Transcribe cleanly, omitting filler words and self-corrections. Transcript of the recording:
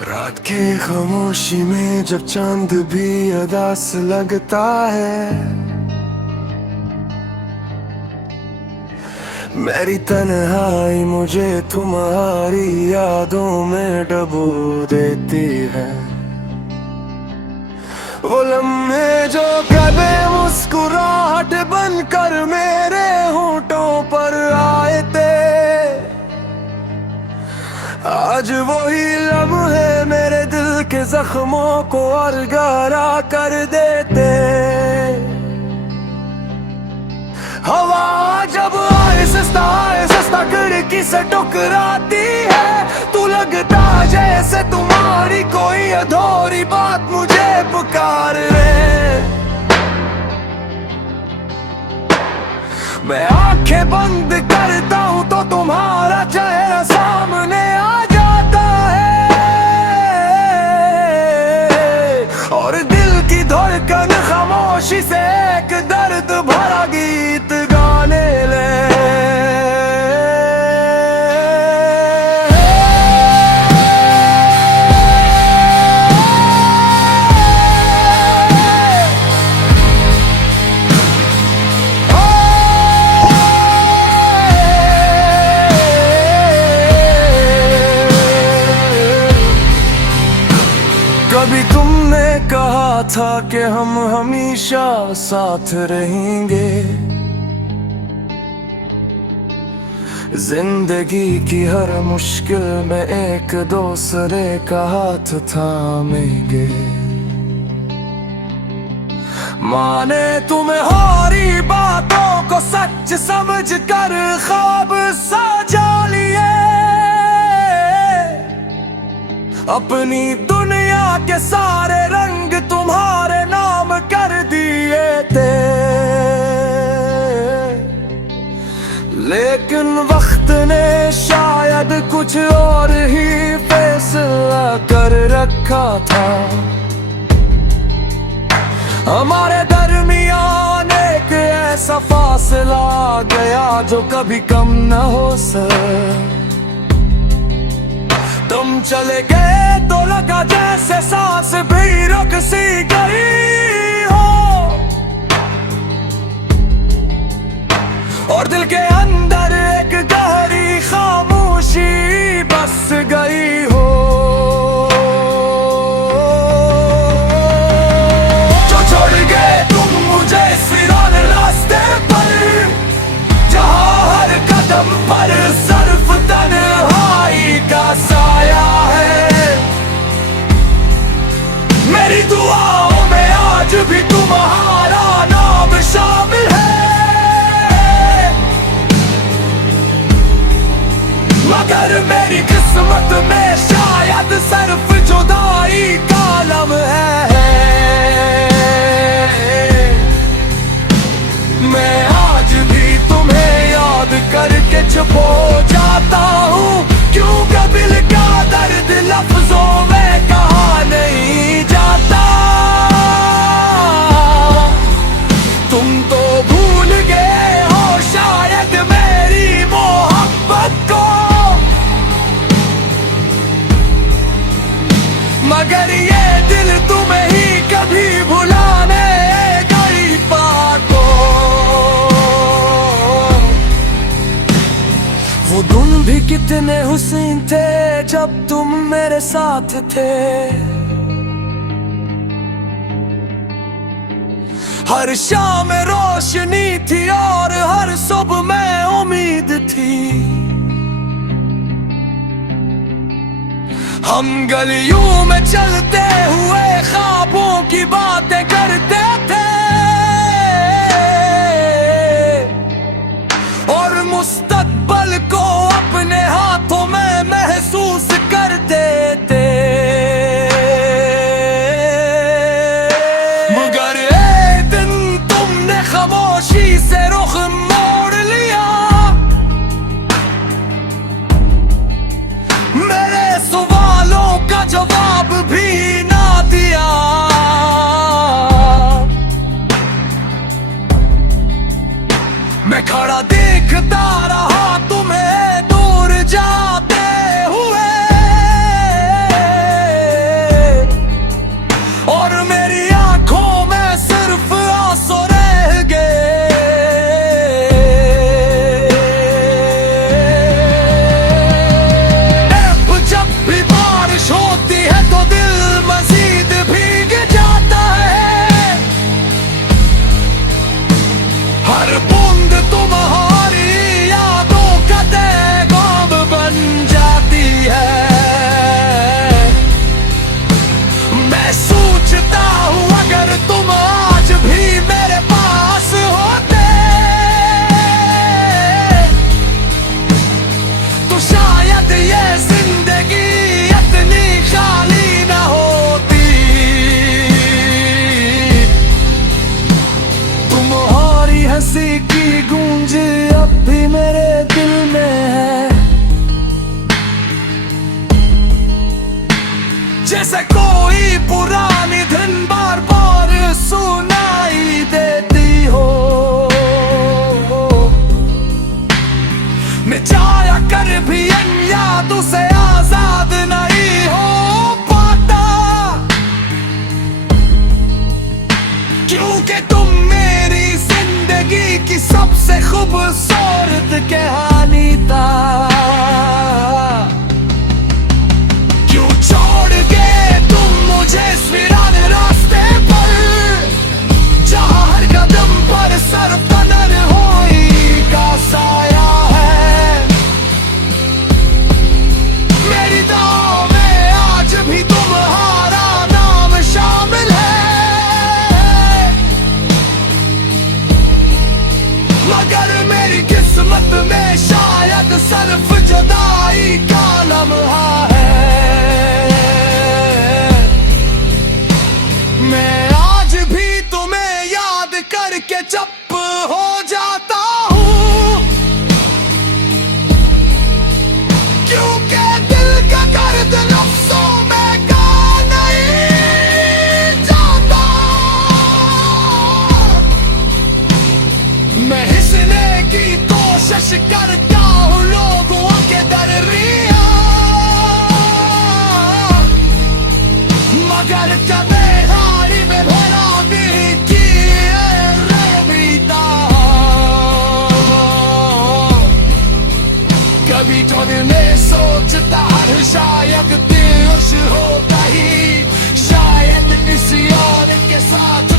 रात के खामोशी में जब चांद भी अदास लगता है, मेरी तन्हाई मुझे तुम्हारी यादों में डुबो देती है। वो लम्हे जो कभी मुस्कुराहट बनकर मेरे होठों पर आए थे, आज वही लम्हे मेरे दिल के जख्मों को और गहरा कर देते। हवा जब आहिस्ता खिड़की से टकराती है, तू लगता जैसे तुम्हारी कोई अधूरी बात मुझे पुकार रहे। मैं आंखें बंद करता हूँ तो तुम्हारा चेहरा सामने आ जाता है, और दिल की धड़कन खामोशी से एक दर्द भरा गीत गाने ले। कभी तुमने कहा था कि हम हमेशा साथ रहेंगे, जिंदगी की हर मुश्किल में एक दूसरे का हाथ थामेंगे। माने तुम्हारी बातों को सच समझ कर ख्वाब सजा लिए, अपनी दुनिया के सारे रंग तुम्हारे नाम कर दिए थे। लेकिन वक्त ने शायद कुछ और ही फैसला कर रखा था। हमारे दरमियान एक ऐसा फासला आ गया जो कभी कम न हो सके। तुम चले गए तो लगा जैसे सांस भी रुक सी गई हो, और दिल के अंदर एक गहरी खामोशी बस गई हो। जो छोड़ गए तुम मुझे इस वीरान रास्ते पर, जहां हर कदम पर सिर्फ तन्हाई का साया है। मेरी दुआओं में आज भी तुम्हारा नाम शामिल है, मगर मेरी किस्मत में शायद सिर्फ जुदाई का लम्हा है। मैं आज भी तुम्हें याद करके चुप हो जाता हूँ, क्योंकि दिल का दर्द लफ्जों में कहा नहीं जाता। तुम तो भूल गए हो शायद मेरी मोहब्बत को, मगर ये दिल तुम्हें ही कभी भुलाने गई पाको। वो दिन भी कितने हुस्न थे जब तुम मेरे साथ थे, हर शाम रोशनी थी और हर सुबह में उम्मीद थी। हम गलियों में चलते हुए ख्वाबों की बातें करते थे, और मुस्तकबिल को अपने हाथों में महसूस करते थे। मगर एक दिन तुमने खामोशी से रुख मोड़ लिया, मेरे सवालों का जवाब भी ना दिया। मैं खड़ा देखता रहा तुम्हें दूर जाते हुए, हर बूंद तुम्हारी यादों का पैगाम बन जाती है। मैं सोचता हूँ अगर तुम आज भी मेरे पास होते तो शायद ये जिंदगी इतनी खाली न होती। तुम्हारी हंसी की गूंज अब भी मेरे दिल में है, जैसे कोई पुरानी धुन बार बार सुनाई देती हो। मैं चाह कर भी इन यादों से आजाद नहीं हो पाता, क्योंकि तुम मेरी जिंदगी की सबसे खूबसूरत कहानी था। क्यों छोड़ के तुम मुझे इस वीराने रास्ते पर, जहां हर कदम पर सिर्फ तन्हाई का साया है। मेरी दुआओं में आज भी तुम्हारा नाम शामिल है, मगर मेरी किस्मत में शायद सिर्फ जुदाई का लम्हा है। मैं आज भी तुम्हें याद करके चुप हो जाता हूँ, क्योंकि दिल का दर्द लफ्जों में कहा नहीं जाता। मैं हिसने की कोशिश करता हूँ लोगों के दरिया, मगर कभी हारी में भरा नहीं बीता। कभी तो मैं सोचता हर शायद दिल होता ही, शायद किसी और के साथ